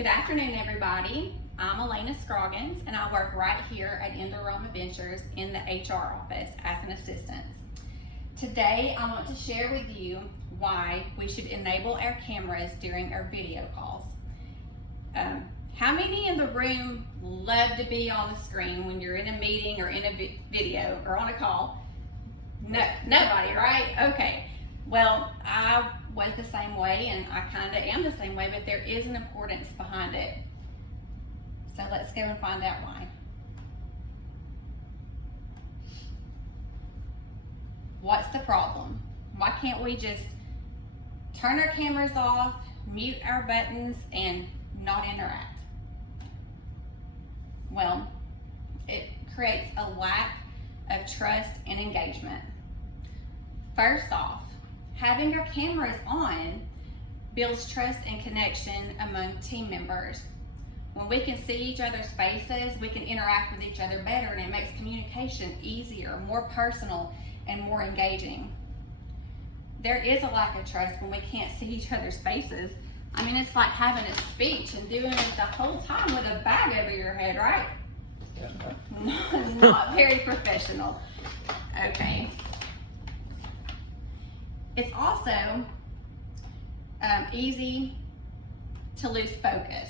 Good afternoon, everybody. I'm Alana.Scroggins, and I work right here at Indorama Ventures in the HR office as an assistant. Today, I want to share with you why we should enable our cameras during our video calls. How many in the room love to be on the screen when you're in a meeting or in a video or on a call? No, nobody, right? Okay. Well, I was the same way, and I kind of am the same way, but there is an importance behind it. So let's go and find out why. What's the problem? Why can't we just turn our cameras off, mute our buttons, and not interact? Well, it creates a lack of trust and engagement. First off, having our cameras on builds trust and connection among team members. When we can see each other's faces, we can interact with each other better, and it makes communication easier, more personal, and more engaging. There is a lack of trust when we can't see each other's faces. I mean, it's like having a speech and doing it the whole time with a bag over your head, right? Yeah. Not very professional. Okay. It's also easy to lose focus.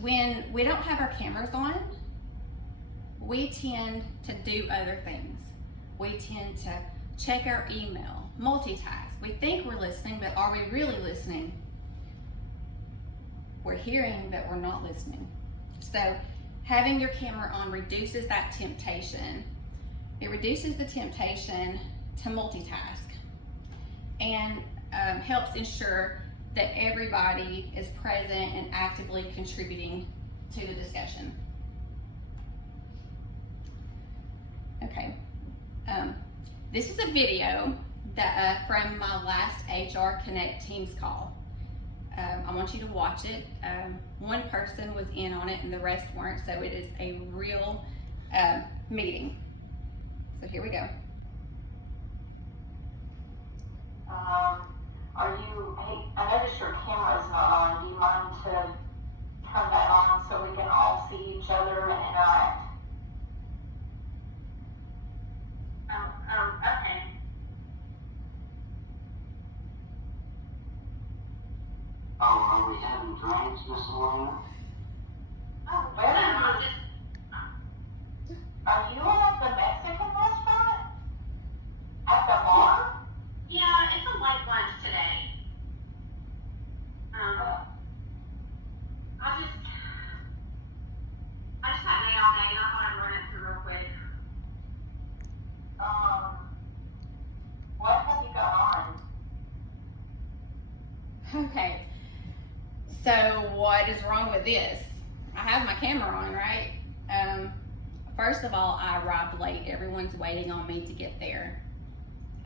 When we don't have our cameras on, we tend to do other things. We tend to check our email, multitask. We think we're listening, but are we really listening? We're hearing, but we're not listening. So having your camera on reduces that temptation. It reduces the temptation to multitask and helps ensure that everybody is present and actively contributing to the discussion. Okay, this is a video that from my last HR Connect Teams call. I want you to watch it. One person was in on it and the rest weren't, so it is a real meeting. So here we go. Hey, I noticed your camera is not on. Do you mind to turn that on so we can all see each other and interact? Okay. Oh, are we having drinks, Miss Alana? Oh, where are you? Are you at the Mexican restaurant? At the bar? Yeah, it's a light lunch today. I just had day all day, and I thought I'd run it through real quick. What have you got on? Okay, so what is wrong with this? I have my camera on, right? First of all, I arrived late. Everyone's waiting on me to get there.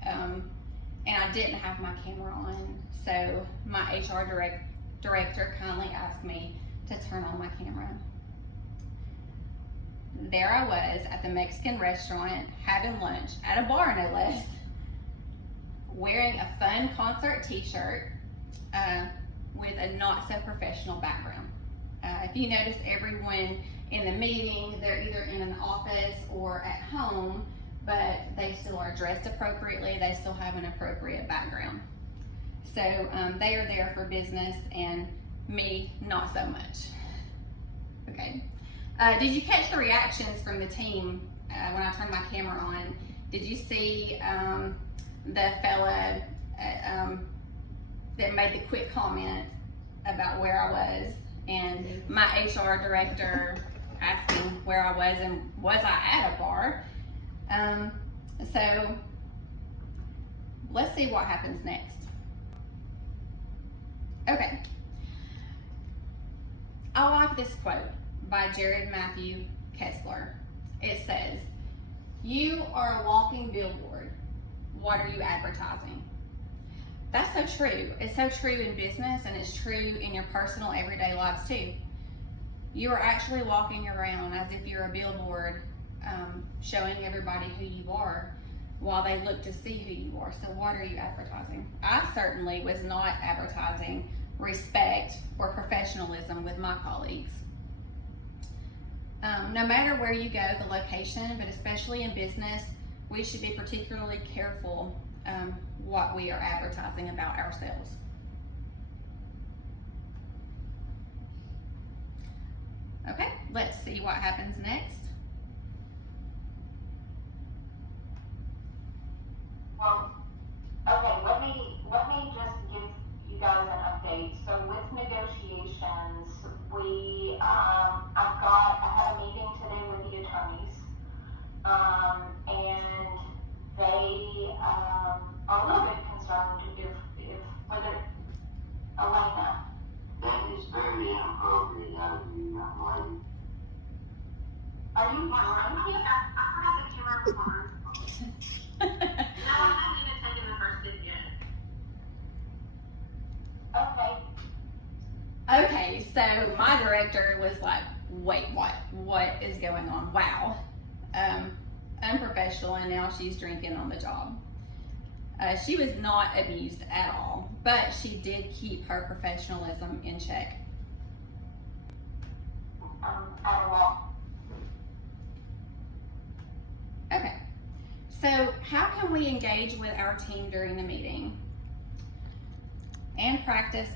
And I didn't have my camera on, so my HR director kindly asked me to turn on my camera. There I was at the Mexican restaurant having lunch, at a bar no less, wearing a fun concert t-shirt with a not so professional background. If you notice, everyone in the meeting, they're either in an office or at home, but they still are dressed appropriately. They still have an appropriate background. So they are there for business, and me, not so much. Okay. Did you catch the reactions from the team when I turned my camera on? Did you see the fella that made the quick comment about where I was, and my HR director asking where I was and was I at a bar? So let's see what happens next. Okay. I like this quote by Jared Matthew Kessler. It says, "You are a walking billboard. What are you advertising?" That's so true. It's so true in business, and it's true in your personal everyday lives too. You are actually walking around as if you're a billboard, showing everybody who you are, while they look to see who you are. So what are you advertising? I certainly was not advertising respect or professionalism with my colleagues. No matter where you go, the location, but especially in business, we should be particularly careful what we are advertising about ourselves. Okay, let's see what happens next. Well, okay, let me just give you guys an update. So with negotiations, I had a meeting today with the attorneys, and they, are a little bit concerned if whether, Alana, That is very inappropriate out of you, young lady. are you I drinking? forgot the camera was on. No, I haven't even taken the first sip yet. Okay. Okay, so my director was like, wait, what is going on? Wow. Unprofessional, and now she's drinking on the job. She was not abused at all, but she did keep her professionalism in check. At a loss. Okay, so how can we engage with our team during the meeting? And practice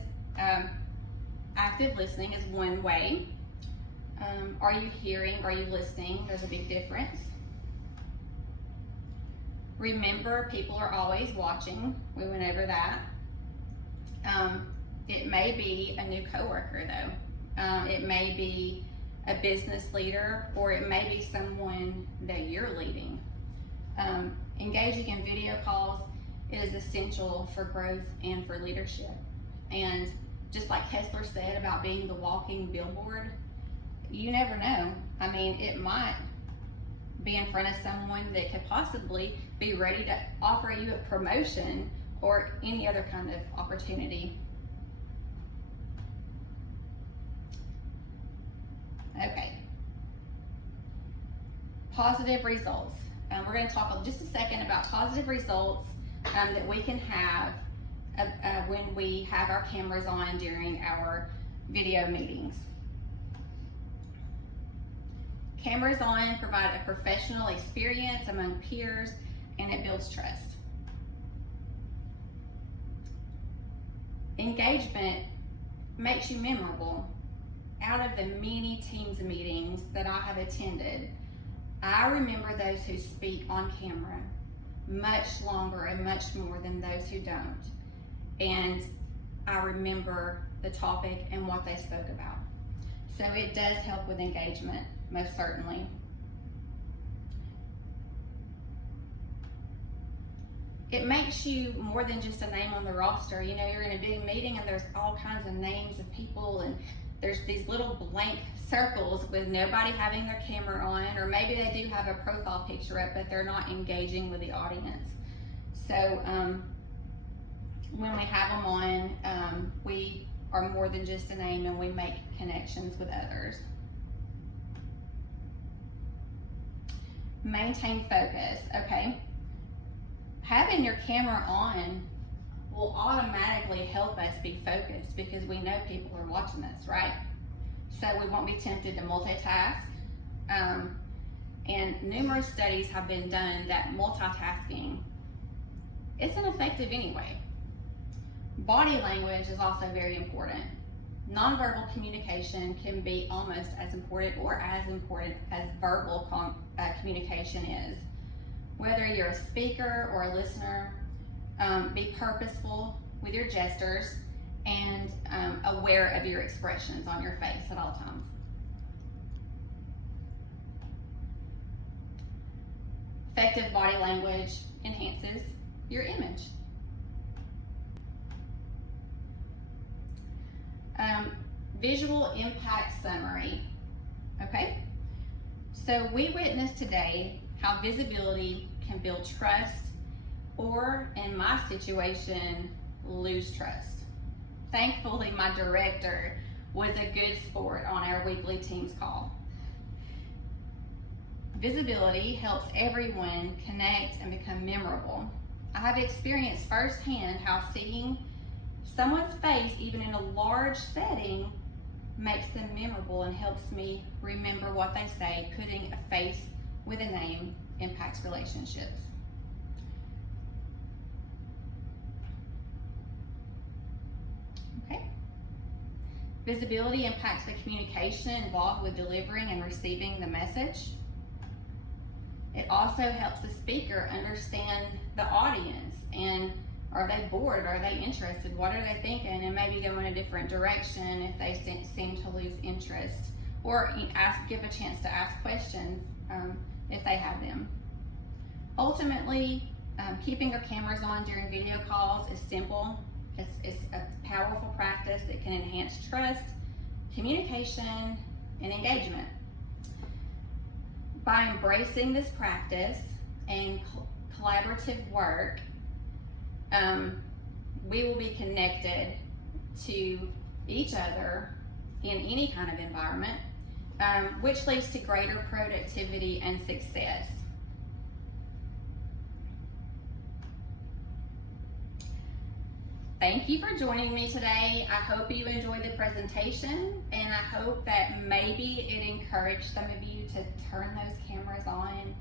active listening is one way. Are you hearing? Are you listening? There's a big difference. Remember, people are always watching. We went over that. It may be a new coworker though. It may be a business leader, or it may be someone that you're leading. Engaging in video calls is essential for growth and for leadership. And just like Kessler said about being the walking billboard, you never know. I mean, it might be in front of someone that could possibly be ready to offer you a promotion or any other kind of opportunity. Okay. Positive results. We're going to talk in just a second about positive results that we can have when we have our cameras on during our video meetings. Cameras on provide a professional experience among peers, and it builds trust. Engagement makes you memorable. Out of the many Teams meetings that I have attended, I remember those who speak on camera much longer and much more than those who don't. And I remember the topic and what they spoke about. So it does help with engagement, most certainly. It makes you more than just a name on the roster. You know, you're in a big meeting and there's all kinds of names of people, and there's these little blank circles with nobody having their camera on, or maybe they do have a profile picture up, but they're not engaging with the audience. So when we have them on, we are more than just a name, and we make connections with others. Maintain focus, okay? Having your camera on will automatically help us be focused because we know people are watching us, right? So we won't be tempted to multitask. And numerous studies have been done that multitasking isn't effective anyway. Body language is also very important. Nonverbal communication can be almost as important or as important as verbal communication is. Whether you're a speaker or a listener, be purposeful with your gestures and aware of your expressions on your face at all times. Effective body language enhances your image. Visual impact summary, okay? So we witnessed today how visibility can build trust, or in my situation, lose trust. Thankfully, my director was a good sport on our weekly Teams call. Visibility helps everyone connect and become memorable. I have experienced firsthand how seeing someone's face, even in a large setting, makes them memorable and helps me remember what they say. Putting a face with a name impacts relationships. Okay. Visibility impacts the communication involved with delivering and receiving the message. It also helps the speaker understand the audience, and are they bored? Are they interested? What are they thinking? And maybe go in a different direction if they seem to lose interest, or give a chance to ask questions if they have them. Ultimately, keeping our cameras on during video calls is simple. It's a powerful practice that can enhance trust, communication, and engagement. By embracing this practice and collaborative work, we will be connected to each other in any kind of environment, which leads to greater productivity and success. Thank you for joining me today. I hope you enjoyed the presentation, and I hope that maybe it encouraged some of you to turn those cameras on,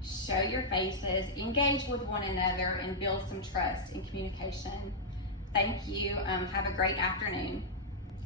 show your faces, engage with one another, and build some trust and communication. Thank you. Have a great afternoon.